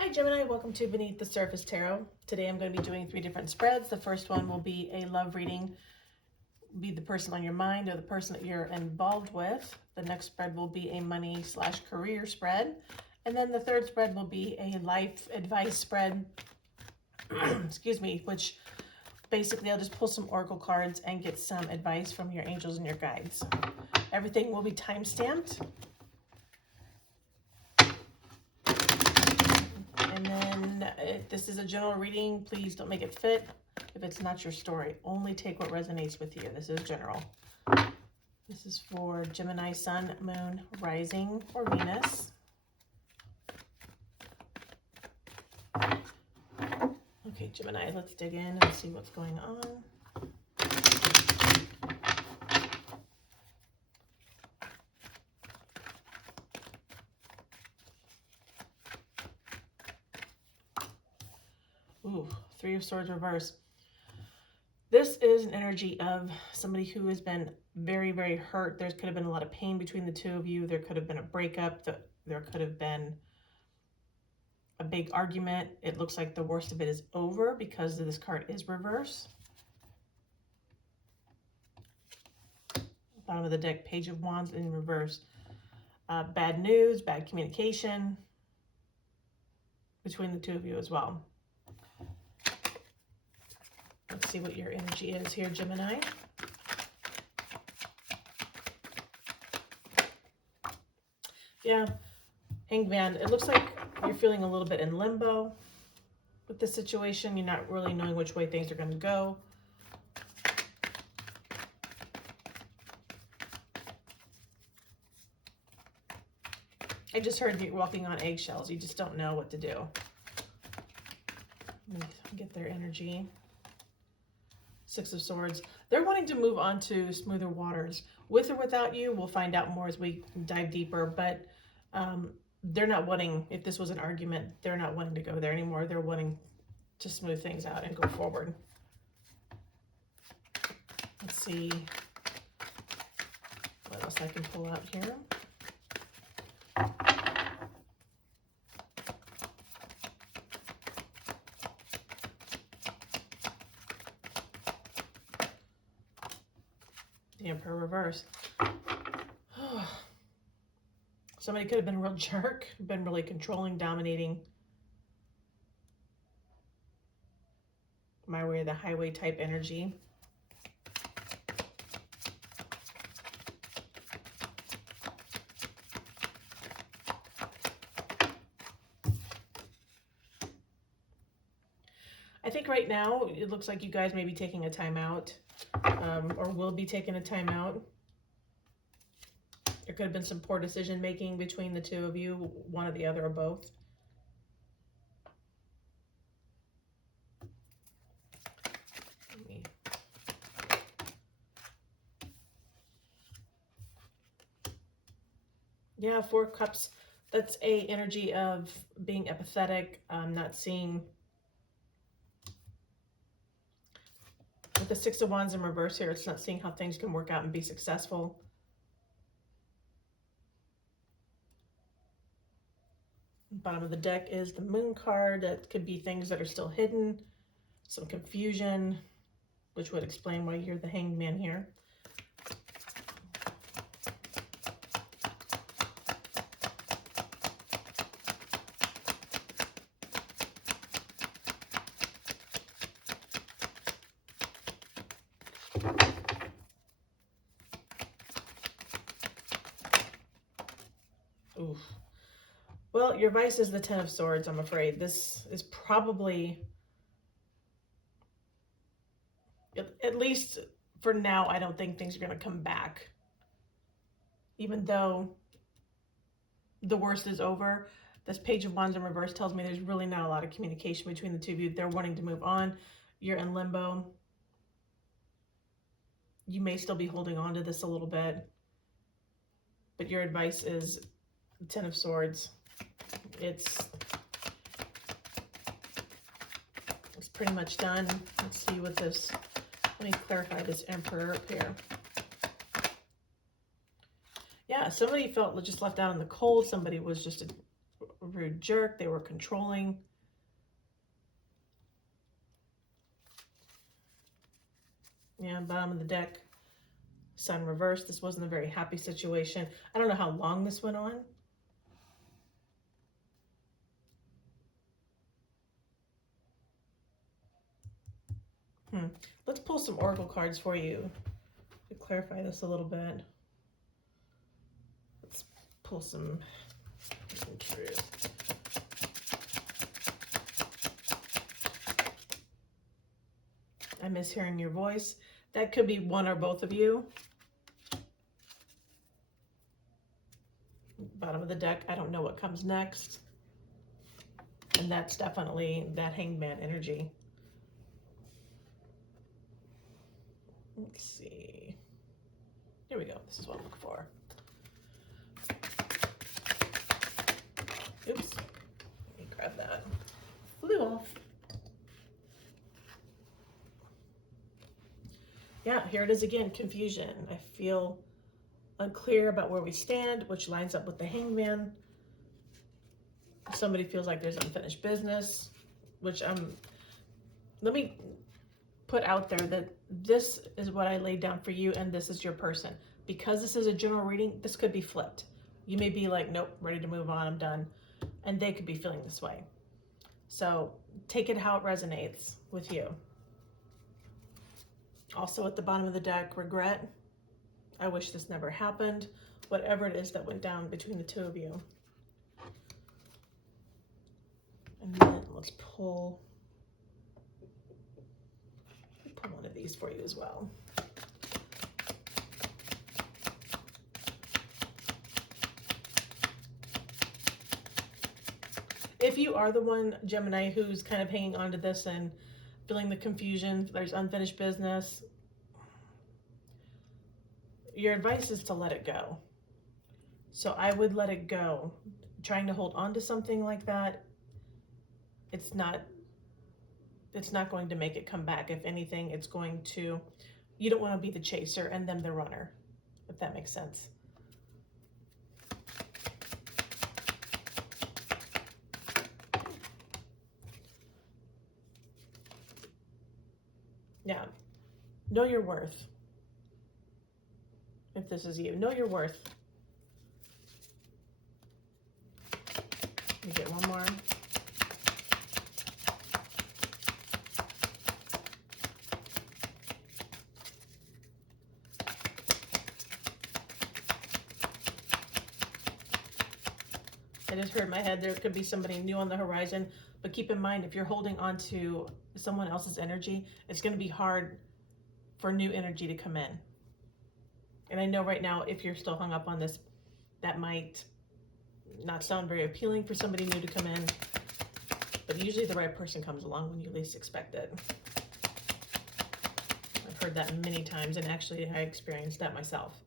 Hi Gemini, welcome to Beneath the Surface Tarot. Today I'm going to be doing 3 different spreads. The first one will be a love reading, be the person on your mind or the person that you're involved with. The next spread will be a money/career spread. And then the third spread will be a life advice spread, excuse me, which basically I'll just pull some oracle cards and get some advice from your angels and your guides. Everything will be time-stamped. And then if this is a general reading, please don't make it fit if it's not your story. Only take what resonates with you. This is general. This is for Gemini Sun, Moon, Rising, or Venus. Okay, Gemini, let's dig in and see what's going on. Ooh, Three of Swords reverse. This is an energy of somebody who has been very, very hurt. There could have been a lot of pain between the two of you. There could have been a breakup. There could have been a big argument. It looks like the worst of it is over because this card is reverse. Bottom of the deck, Page of Wands in reverse. Bad news, bad communication between the two of you as well. Let's see what your energy is here, Gemini. Yeah, Hanged Man. It looks like you're feeling a little bit in limbo with this situation. You're not really knowing which way things are going to go. I just heard you walking on eggshells. You just don't know what to do. Let me get their energy. Six of Swords. They're wanting to move on to smoother waters. With or without you, we'll find out more as we dive deeper, but they're not wanting, if this was an argument, they're not wanting to go there anymore. They're wanting to smooth things out and go forward. Let's see what else I can pull out here. The Emperor reverse. Somebody could have been a real jerk, been really controlling, dominating. My way or the highway type energy. I think right now it looks like you guys may be taking a time out, or will be taking a time out. There could have been some poor decision making between the two of you, one or the other or both. Yeah, Four of Cups. That's a energy of being empathetic, not seeing. With the Six of Wands in reverse here, it's not seeing how things can work out and be successful. Bottom of the deck is the Moon card. That could be things that are still hidden, some confusion, which would explain why you're the Hanged Man here. Oof. Well, your vice is the Ten of Swords, I'm afraid. This is probably, at least for now, I don't think things are going to come back. Even though the worst is over, this Page of Wands in reverse tells me there's really not a lot of communication between the two of you. They're wanting to move on. You're in limbo. You may still be holding on to this a little bit, but your advice is Ten of Swords. It's pretty much done. Let's see what this, let me clarify this Emperor up here. Yeah, somebody felt just left out in the cold. Somebody was just rude jerk. They were controlling. Yeah, bottom of the deck, Sun reversed. This wasn't a very happy situation. I don't know how long this went on. Let's pull some oracle cards for you to clarify this a little bit. Let's pull some truth. I miss hearing your voice. That could be one or both of you. Bottom of the deck, I don't know what comes next. And that's definitely that Hanged Man energy. Let's see. Here we go. This is what I'm looking for. Oops. Let me grab that. Flew off. Yeah, here it is again. Confusion. I feel unclear about where we stand, which lines up with the Hanged Man. Somebody feels like there's unfinished business, which let me put out there that this is what I laid down for you and this is your person. Because this is a general reading, this could be flipped. You may be like, nope, ready to move on, I'm done. And they could be feeling this way. So take it how it resonates with you. Also at the bottom of the deck, regret. I wish this never happened. Whatever it is that went down between the two of you. And then let's pull one of these for you as well. If you are the one, Gemini, who's kind of hanging on to this and feeling the confusion, there's unfinished business, your advice is to let it go. So I would let it go. Trying to hold on to something like that, it's not going to make it come back. If anything, it's going to, you don't want to be the chaser and them the runner, if that makes sense. Yeah, know your worth. If this is you, know your worth. Let me get one more. I just heard in my head there could be somebody new on the horizon, but keep in mind if you're holding on to someone else's energy, it's going to be hard for new energy to come in. And I know right now if you're still hung up on this, that might not sound very appealing for somebody new to come in, but usually the right person comes along when you least expect it. I've heard that many times, and actually I experienced that myself.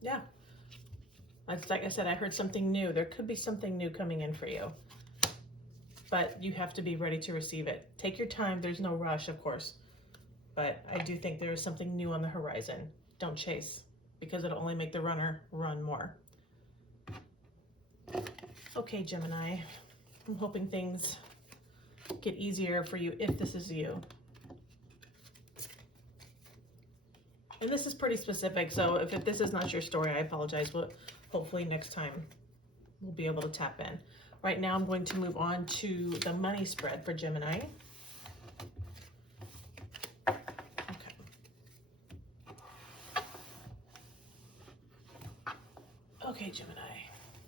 Yeah. Like I said, I heard something new. There could be something new coming in for you, but you have to be ready to receive it. Take your time. There's no rush, of course, but I do think there is something new on the horizon. Don't chase, because it'll only make the runner run more. Okay, Gemini, I'm hoping things get easier for you if this is you. And this is pretty specific, so if this is not your story, I apologize. But hopefully next time we'll be able to tap in. Right now I'm going to move on to the money spread for Gemini. Okay. Okay, Gemini,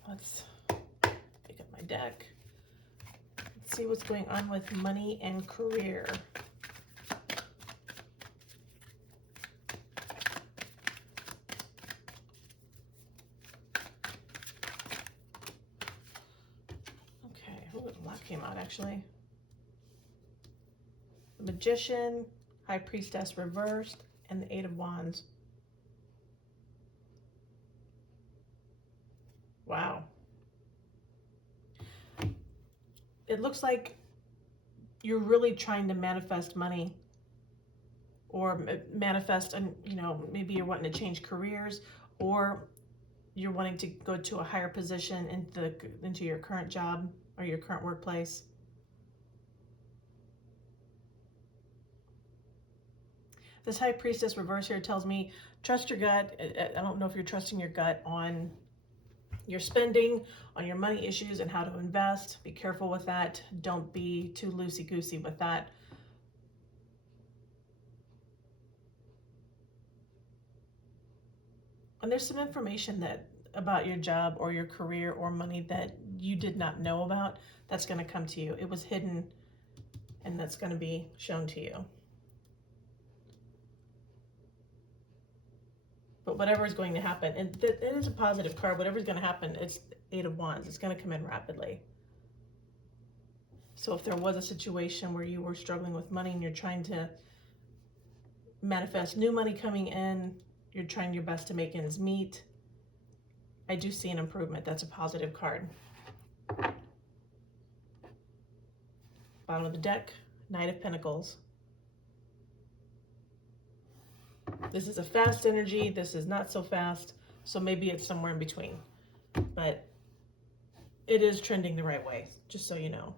let's pick up my deck. Let's see what's going on with money and career. A lot came out actually. The Magician, High Priestess reversed, and the Eight of Wands. Wow. It looks like you're really trying to manifest money, or manifest, and maybe you're wanting to change careers, or you're wanting to go to a higher position into your current job or your current workplace. This High Priestess reverse here tells me trust your gut. I don't know if you're trusting your gut on your spending, on your money issues and how to invest. Be careful with that. Don't be too loosey-goosey with that. And there's some information about your job or your career or money that you did not know about that's going to come to you. It was hidden, and that's going to be shown to you. But whatever is going to happen, and it is a positive card, whatever's going to happen, it's 8 of Wands. It's going to come in rapidly. So if there was a situation where you were struggling with money and you're trying to manifest new money coming in, you're trying your best to make ends meet, I do see an improvement. That's a positive card. Bottom of the deck, Knight of Pentacles. This is a fast energy. This is not so fast. So maybe it's somewhere in between. But it is trending the right way, just so you know.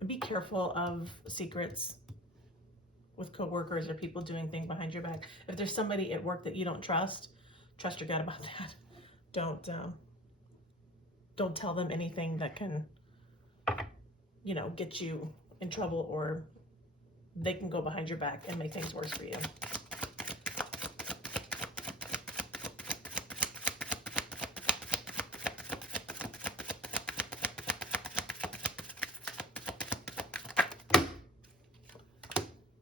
And be careful of secrets with coworkers or people doing things behind your back. If there's somebody at work that you don't trust your gut about that. Don't tell them anything that can, get you in trouble, or they can go behind your back and make things worse for you.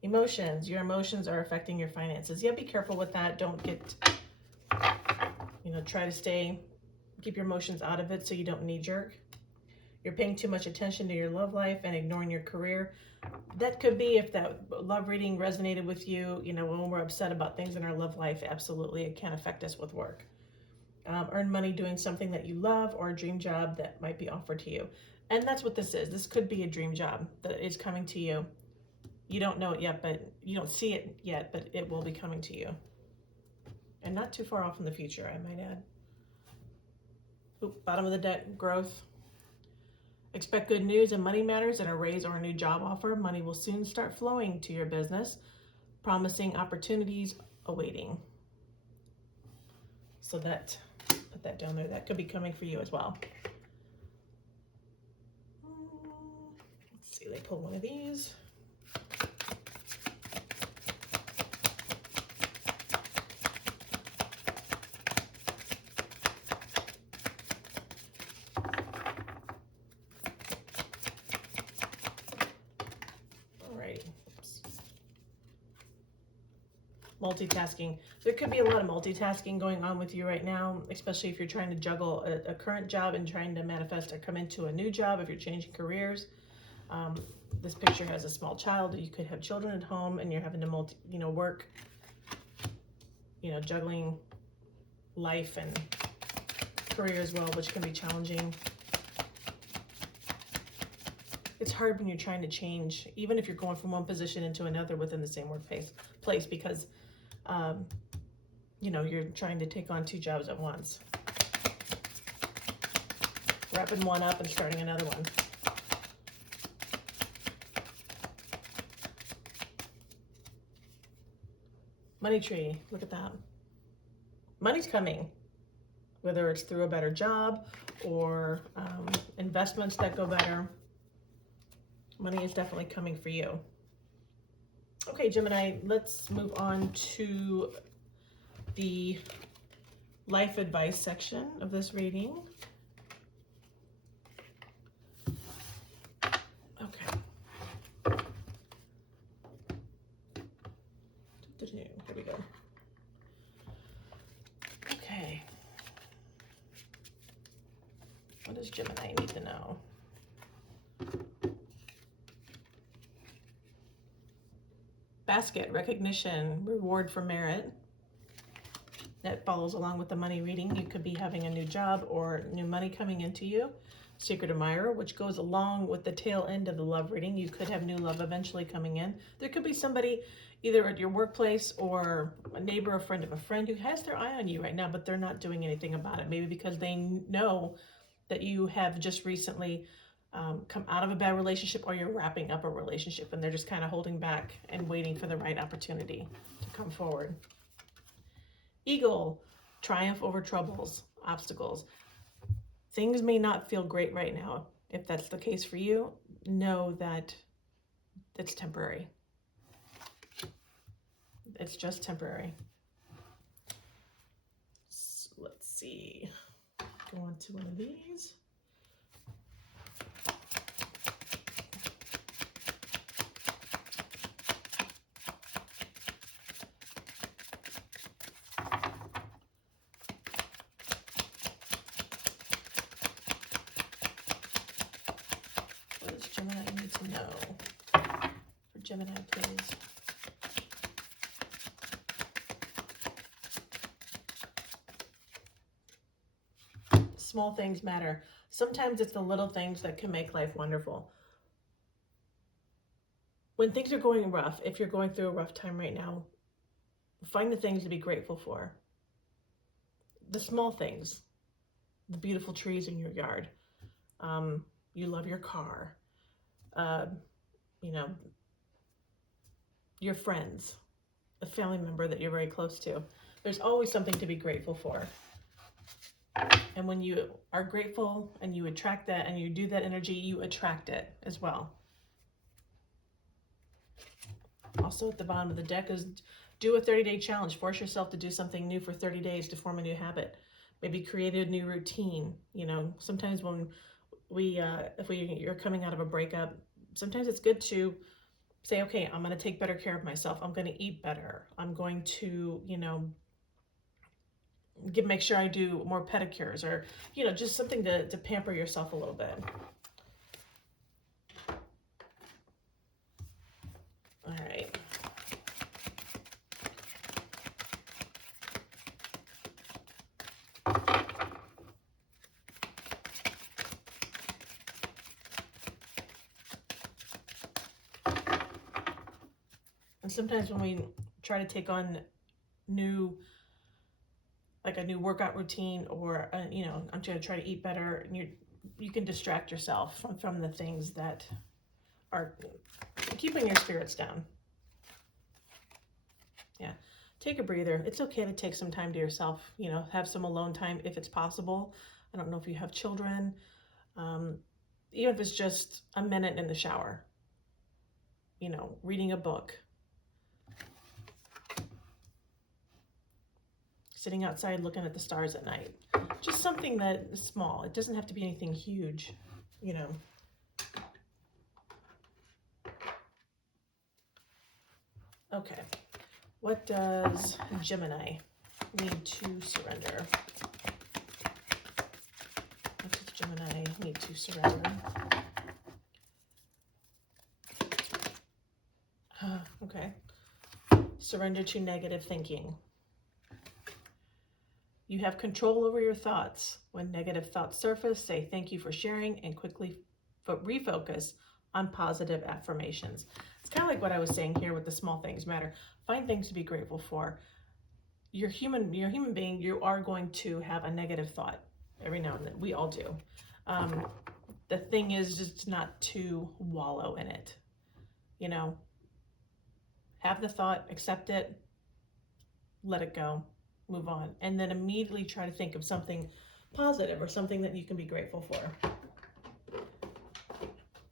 Emotions. Your emotions are affecting your finances. Yeah, be careful with that. Don't get, try to keep your emotions out of it so you don't knee-jerk. You're paying too much attention to your love life and ignoring your career. That could be if that love reading resonated with you, when we're upset about things in our love life, absolutely, it can affect us with work. Earn money doing something that you love, or a dream job that might be offered to you. And that's what this is. This could be a dream job that is coming to you. You don't know it yet, but you don't see it yet, but it will be coming to you. And not too far off in the future, I might add. Oop, bottom of the deck, growth. Expect good news in money matters and a raise or a new job offer. Money will soon start flowing to your business. Promising opportunities awaiting. So put that down there. That could be coming for you as well. Let's see, they pull one of these. Multitasking. There could be a lot of multitasking going on with you right now, especially if you're trying to juggle a current job and trying to manifest or come into a new job, if you're changing careers. This picture has a small child. You could have children at home and you're having to work, juggling life and career as well, which can be challenging. It's hard when you're trying to change, even if you're going from one position into another within the same workplace, because you're trying to take on 2 jobs at once. Wrapping one up and starting another one. Money tree, look at that. Money's coming, whether it's through a better job or investments that go better. Money is definitely coming for you. Okay, Gemini, let's move on to the life advice section of this reading. Okay. Here we go. Okay. What does Gemini need to know? Basket, recognition, reward for merit. That follows along with the money reading. You could be having a new job or new money coming into you. Secret Admirer, which goes along with the tail end of the love reading. You could have new love eventually coming in. There could be somebody either at your workplace or a neighbor, a friend of a friend who has their eye on you right now, but they're not doing anything about it. Maybe because they know that you have just recently come out of a bad relationship, or you're wrapping up a relationship and they're just kind of holding back and waiting for the right opportunity to come forward. Eagle, triumph over troubles, obstacles. Things may not feel great right now. If that's the case for you, know that it's temporary. It's just temporary. So let's see. Go on to one of these. What does Gemini need to know? For Gemini, please. Small things matter. Sometimes it's the little things that can make life wonderful. When things are going rough, if you're going through a rough time right now, find the things to be grateful for. The small things, the beautiful trees in your yard. You love your car. You know, your friends, a family member that you're very close to. There's always something to be grateful for. And when you are grateful and you attract that and you do that energy, you attract it as well. Also at the bottom of the deck is do a 30-day challenge. Force yourself to do something new for 30 days to form a new habit. Maybe create a new routine. You know, sometimes when you're coming out of a breakup, sometimes it's good to say, okay, I'm going to take better care of myself. I'm going to eat better. I'm going to, you know, make sure I do more pedicures, or, you know, just something to pamper yourself a little bit. All right. And sometimes when we try to take on a new workout routine, or you know, I'm going to try to eat better, and you can distract yourself from the things that are keeping your spirits down. Yeah, take a breather. It's okay to take some time to yourself. You know, have some alone time if it's possible. I don't know if you have children. Even if it's just a minute in the shower. You know, reading a book. Sitting outside looking at the stars at night. Just something that is small. It doesn't have to be anything huge, you know. Okay. What does Gemini need to surrender? What does Gemini need to surrender? Okay. Surrender to negative thinking. You have control over your thoughts. When negative thoughts surface, say thank you for sharing and quickly refocus on positive affirmations. It's kind of like what I was saying here with the small things matter. Find things to be grateful for. You're a human being. You are going to have a negative thought every now and then. We all do. The thing is just not to wallow in it. You know, have the thought, accept it, let it go. Move on, and then immediately try to think of something positive or something that you can be grateful for.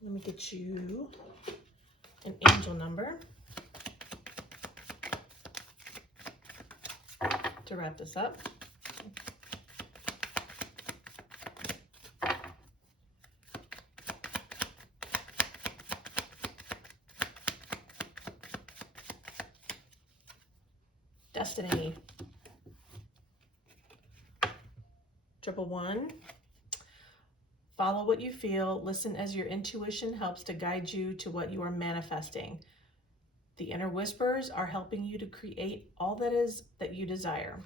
Let me get you an angel number to wrap this up. Destiny. 111. Follow what you feel. Listen as your intuition helps to guide you to what you are manifesting. The inner whispers are helping you to create all that is that you desire.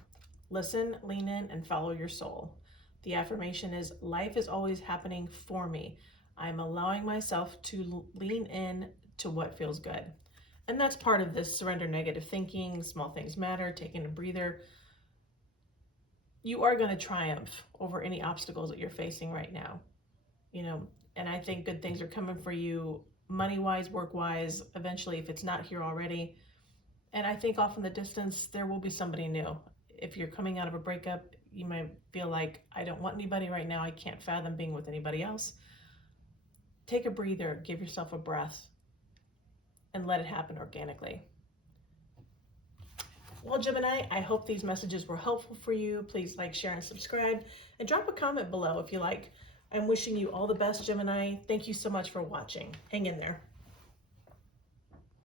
Listen, lean in, and follow your soul. The affirmation is, life is always happening for me. I'm allowing myself to lean in to what feels good. And that's part of this surrender negative thinking, small things matter, taking a breather. You are going to triumph over any obstacles that you're facing right now. You know, and I think good things are coming for you money-wise, work-wise, eventually if it's not here already. And I think off in the distance, there will be somebody new. If you're coming out of a breakup, you might feel like, I don't want anybody right now. I can't fathom being with anybody else. Take a breather, give yourself a breath, and let it happen organically. Well, Gemini, I hope these messages were helpful for you. Please like, share, and subscribe, and drop a comment below if you like. I'm wishing you all the best, Gemini. Thank you so much for watching. Hang in there.